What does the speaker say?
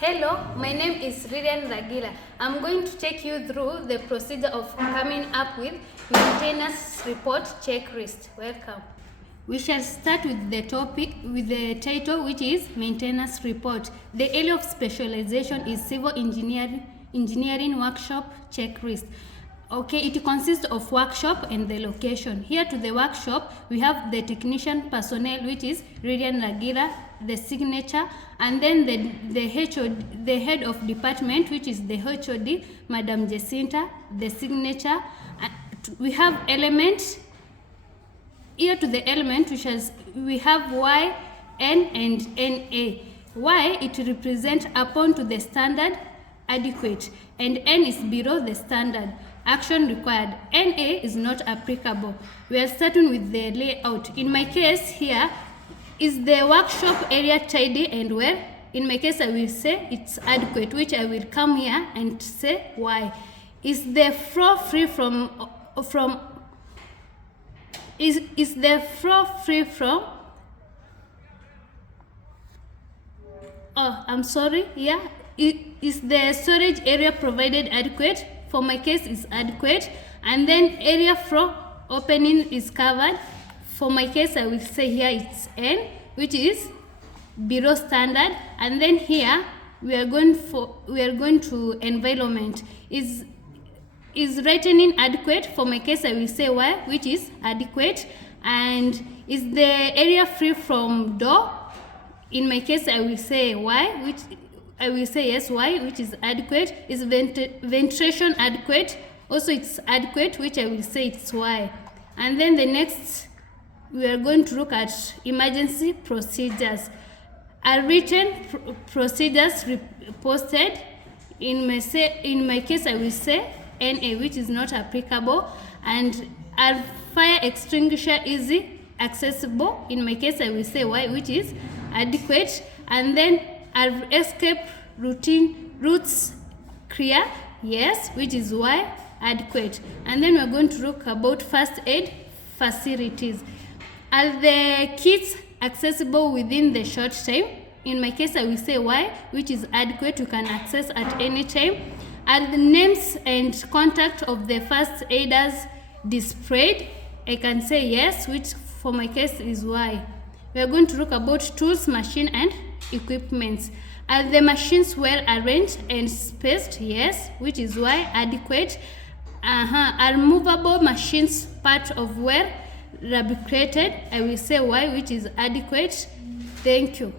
Hello, my name is Ririan Ragila. I'm going to take you through the procedure of coming up with maintenance report checklist. Welcome. We shall start with the title, which is maintenance report. The area of specialization is civil engineering workshop checklist. Okay, it consists of workshop and the location. Here to the workshop, we have the technician personnel, which is Ririan Ragila, the signature, and then the head of department, which is the HOD, Madam Jacinta, the signature. We have element. Here to the element, we have Y, N, and NA. Y, it represents upon to the standard, adequate, and N is below the standard. Action required. NA is not applicable. We are starting with the layout. In my case here, is the workshop area tidy and well? In my case, I will say it's adequate, which I will come here and say why. Is the floor free from is the floor free from? Oh, I'm sorry. Yeah, is the storage area provided adequate? For my case, is adequate. And then area floor opening is covered. For my case, I will say here it's N, which is below standard. And then here we are going to environment. Is lightening adequate? For my case, I will say Y, which is adequate. And is the area free from door? In my case, I will say Y, which I will say yes, Y, which is adequate. Is ventilation adequate? Also, it's adequate, which I will say it's Y. And then the next, we are going to look at emergency procedures. Are written procedures posted? In my case, I will say NA, which is not applicable. And are fire extinguisher easy accessible? In my case, I will say Y, which is adequate. And then are escape routes clear? Yes, which is Y, adequate. And then we're going to look about first aid facilities. Are the kits accessible within the short time? In my case, I will say Y, which is adequate. You can access at any time. Are the names and contact of the first aiders displayed? I can say yes, which for my case is Y. We are going to look about tools, machine, and equipments. Are the machines well arranged and spaced? Yes, which is Y, adequate. Are movable machines part of well lubricated? I will say Y, which is adequate. Thank you.